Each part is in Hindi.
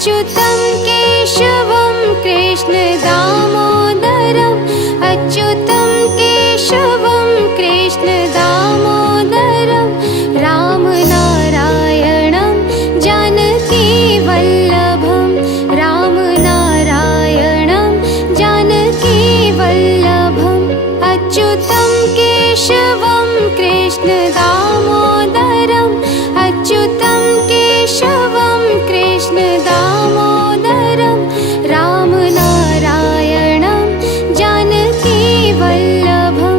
अच्युतं केशवं कृष्ण दामोदरम् अच्युतं केशवं कृष्ण दामोदरं रामनारायणं जानकीवल्लभं रामनारायणं जानकीवल्लभम् अच्युतं केशवं कृष्ण दामोदरम् अच्युतं केशवं कृष्ण दामोदरं रामनारायणं जानकीवल्लभं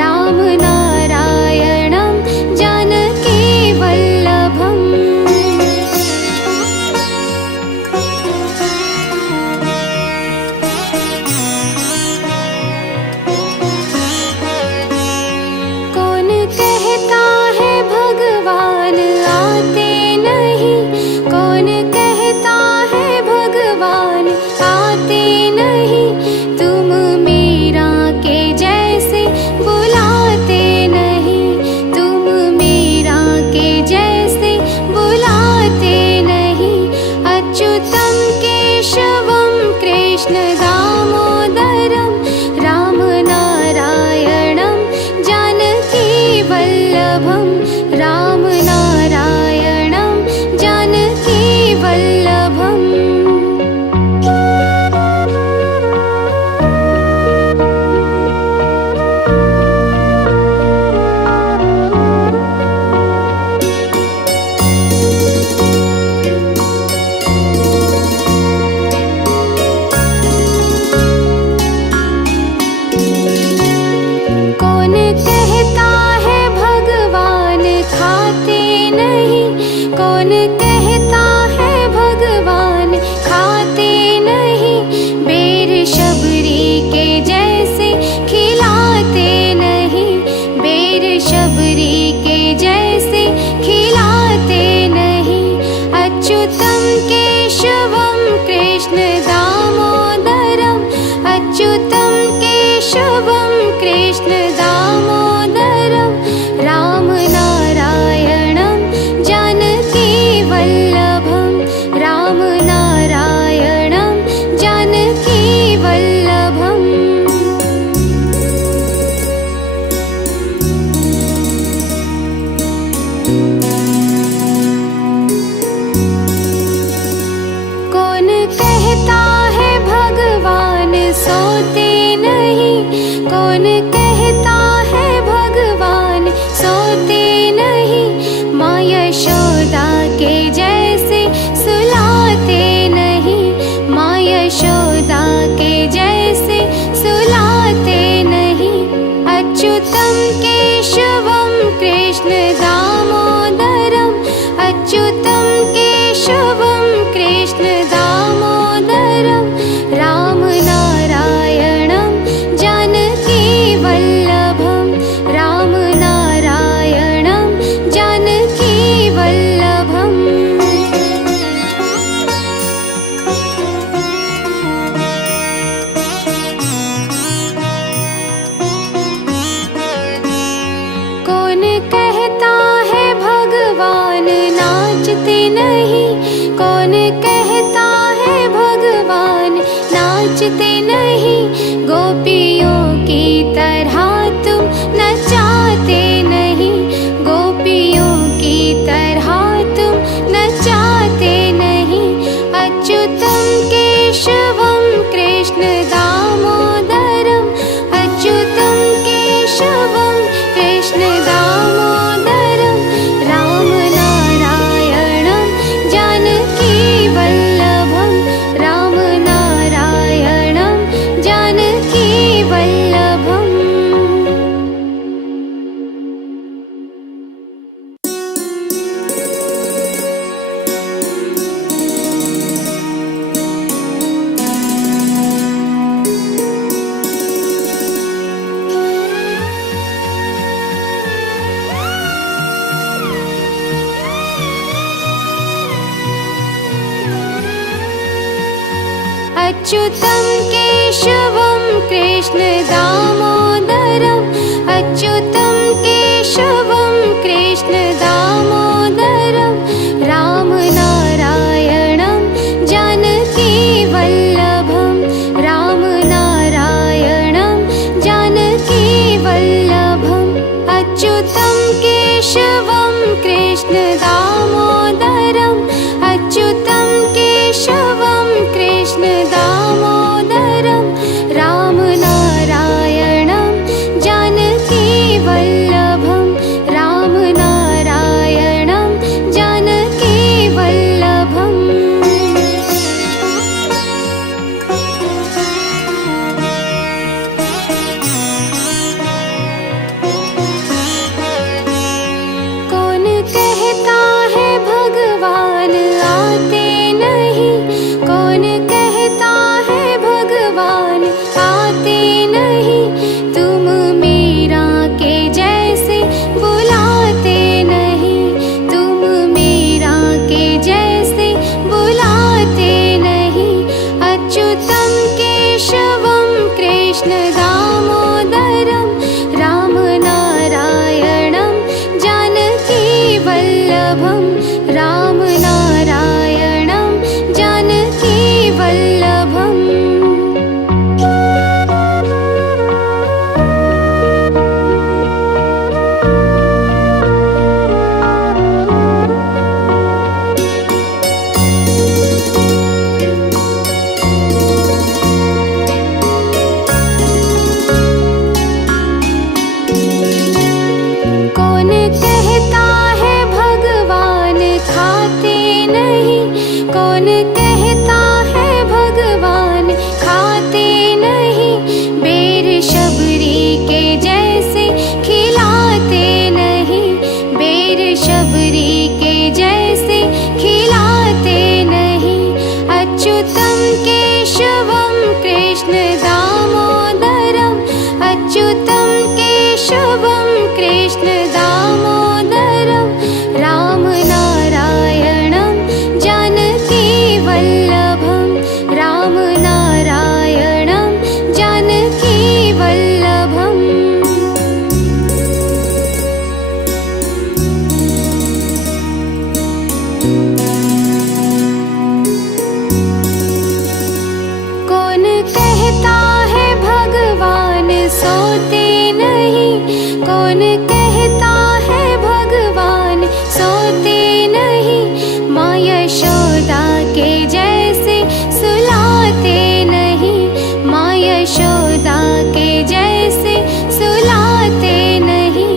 रामनारायणं जानकीवल्लभम् कौन कहता है भगवान आते नहीं कौन कहता है भगवान आते नहीं तुम मीरा के जैसे बुलाते नहीं तुम मीरा के जैसे बुलाते नहीं अच्युतं केशवं कृष्ण दामोदरं रामनारायणं जानकीवल्लभं रामनारायणं जानकीवल्लभम् कौन कहता है भगवान खाते नहीं कौन कहता है भगवान खाते नहीं बेर शबरी के जैसे खिलाते नहीं बेर शबरी के जैसे खिलाते नहीं अच्युतं केशवं कृष्ण दामोदरम् अच्युतं केशवं कृष्ण दामोदरं रामनारायणं जानकीवल्लभं रामनारायणं जानकीवल्लभम् कौन कहता है भगवान सोते नहीं कौन कहता है भगवान सोते नहीं माँ यशोदा के जैसे सुलाते नहीं माँ यशोदा के जैसे सुलाते नहीं अच्युतं केशवं कृष्ण दामोदरम् अच्युतं केशवं कृष्ण दामोदरं रामनारायणं जानकीवल्लभं रामनारायणं जानकीवल्लभम् कौन कहता है भगवान नाचते नहीं कौन कहता है भगवान नाचते नहीं गोपियों की तरह तुम नचाते नहीं गोपियों की तरह तुम नचाते नहीं अच्युतं केशवं कृष्ण दामोदरम् अच्युतं केशवं कृष्ण दामोदरं रामनारायणं जानकीवल्लभं रामनारायणं जानकीवल्लभम् अच्युतं केशवं कृष्ण दामोदरम् अच्युतं केशवं कृष्ण दामोदरं रामनारायणं कृष्ण दामोदरम् अच्युतं केशवं कृष्ण दामोदरं रामनारायणं जानकीवल्लभं रामनारायणं जानकीवल्लभम् कौन कहता है भगवान आते नहीं, कौन कहता है भगवान आते नहीं, तुम मीरा के जैसे बुलाते नहीं, तुम मीरा के जैसे बुलाते नहीं। अच्युतं केशवं कृष्ण दामोदरं रामनारायणं जानकीवल्लभं रामनारायणं जानकीवल्लभम् कौन कहता है भगवान खाते नहीं, कौन कहता है भगवान खाते नहीं, बेर शबरी के जैसे खिलाते नहीं, बेर शबरी के जैसे खिलाते नहीं। अच्युतं केशवं कृष्ण दामोदरम् अच्युतं केशवं कृष्ण दामोदरं रामनारायणं जानकीवल्लभं रामनारायणं जानकीवल्लभम् कौन कहता है भगवान सोते नहीं, कौन कहता है भगवान सोते नहीं, माँ यशोदा के जैसे सुलाते नहीं, माँ यशोदा के जैसे सुलाते नहीं।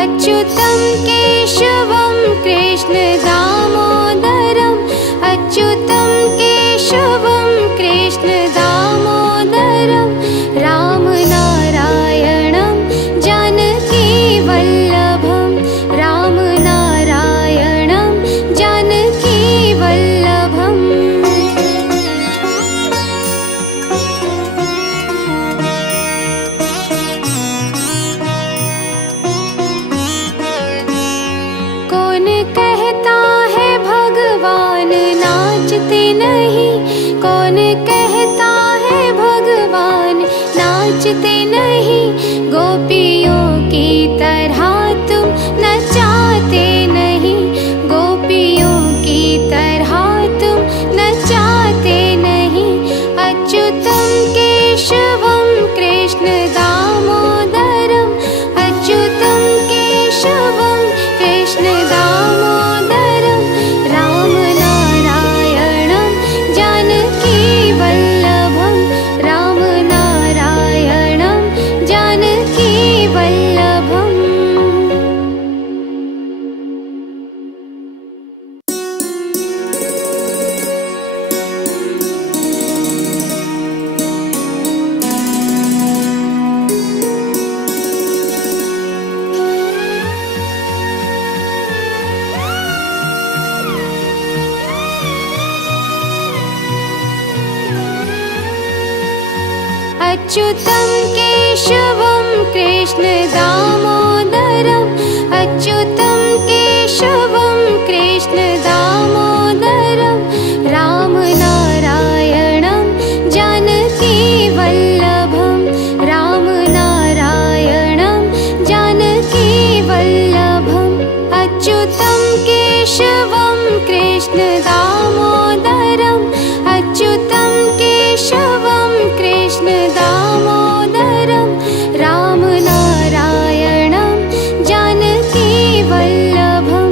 अच्युतं केशवं कृष्ण दामोदरम् अच्युतं केशवं कृष्ण दामोदरं रामनारायणं जानकीवल्लभं रामनारायणं जानकीवल्लभम् कौन कहता है भगवान नाचते नहीं, कौन कहता है भगवान नाचते नहीं, गोपियों की तरह तुम नचाते नहीं, गोपियों की तरह तुम नचाते नहीं। अच्युतं केशवं कृष्ण दामोदरम् अच्युतं केशवं कृष्ण दामोदरं रामनारायणं जानकीवल्लभं रामनारायणं जानकीवल्लभम् अच्युतं केशवं कृष्ण दामोदरम् अच्युतं केशवं कृष्ण दामोदरं रामनारायणं जानकीवल्लभं रामनारायणं जानकीवल्लभम् अच्युतं केशवं कृष्ण दामोदरम् अच्युतं केशवं कृष्ण दामोदरं रामनारायणं जानकीवल्लभं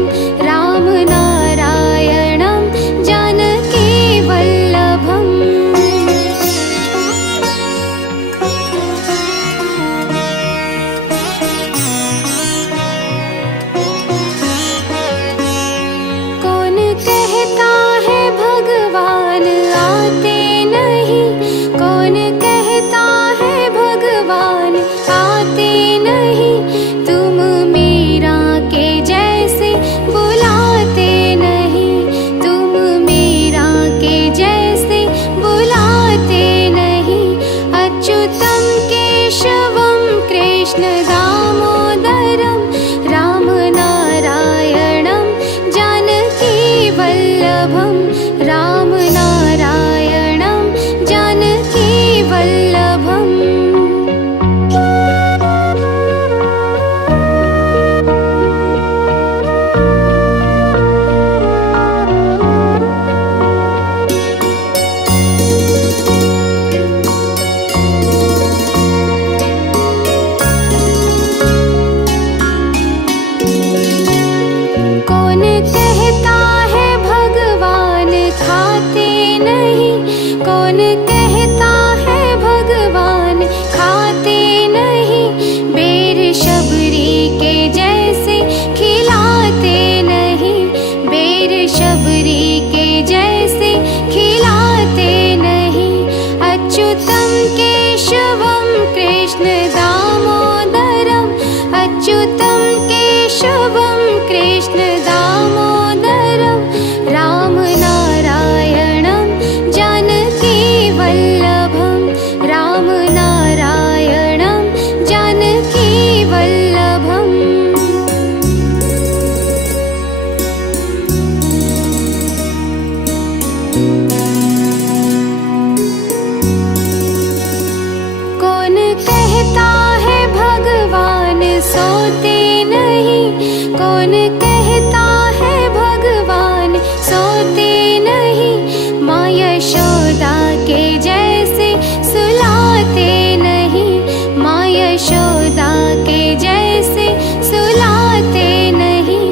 कौन कहता है भगवान सोते नहीं, माँ यशोदा के जैसे सुलाते नहीं, माँ यशोदा के जैसे सुलाते नहीं।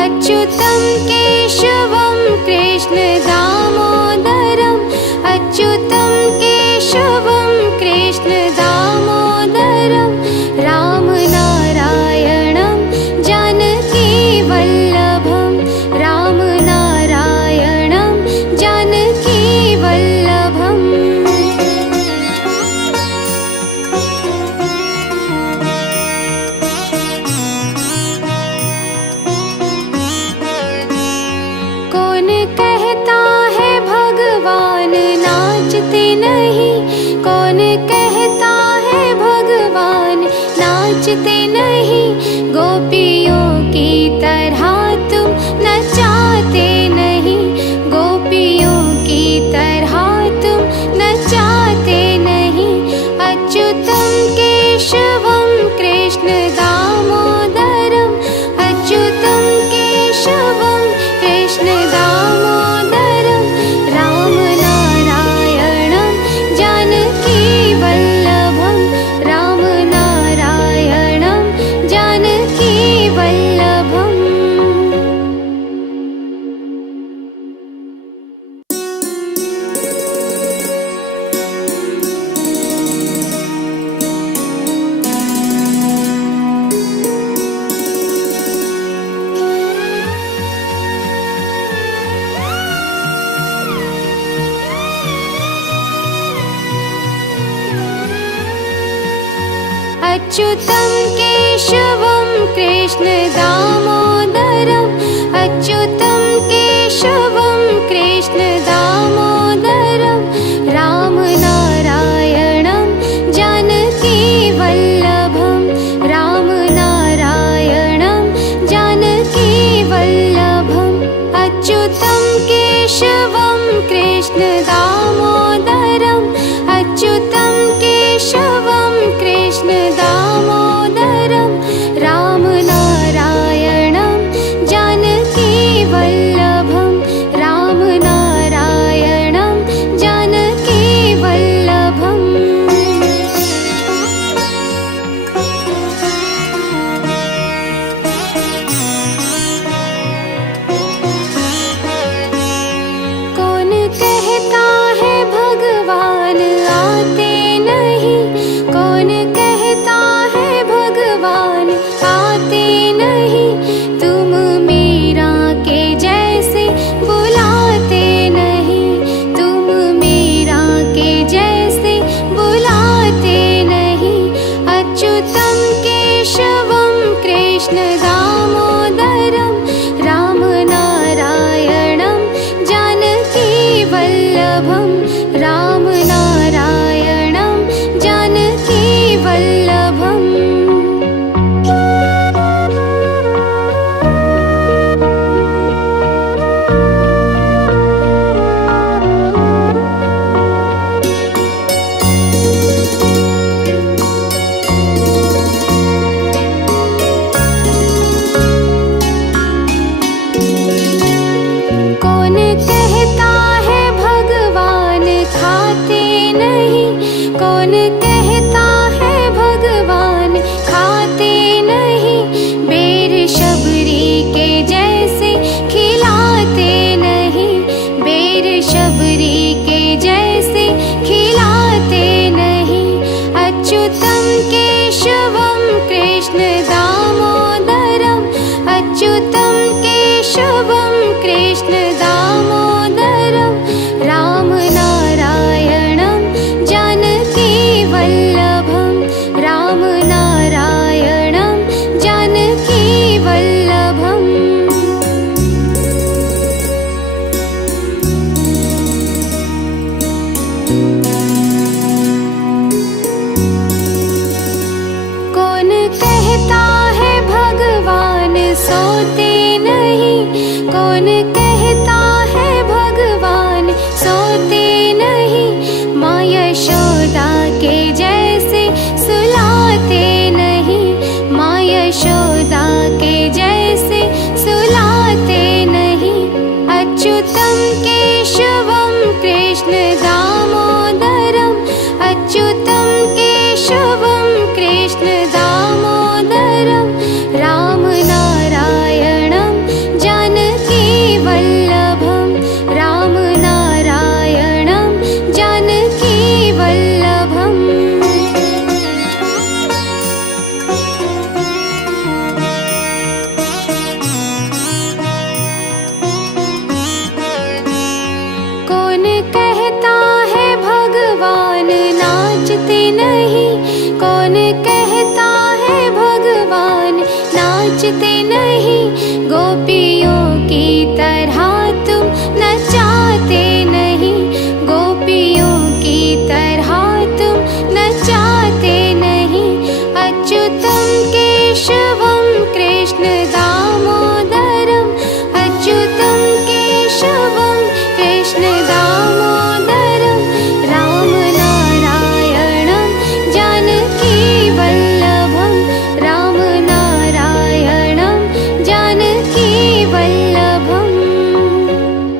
अच्युतं केशवं कृष्ण दामोदरम्, अच्युतं केशवं कृष्ण दामोदरम्, राम नारायणं जानकी वल्लभं, राम नारायणं जानकी वल्लभम्। कौन कहता है भगवान नाचते नहीं, कौन कहता है भगवान नाचते नहीं, गोपियों की तरह तुम नचाते नहीं, गोपियों की तरह तुम नचाते नहीं। अच्युतं केशवं कृष्ण दामोदरम्, अच्युतं केशवं कृष्ण दामोदरम्, राम नारायणं जानकी वल्लभं, राम नारायणं जानकी नाचते नहीं, गोपियों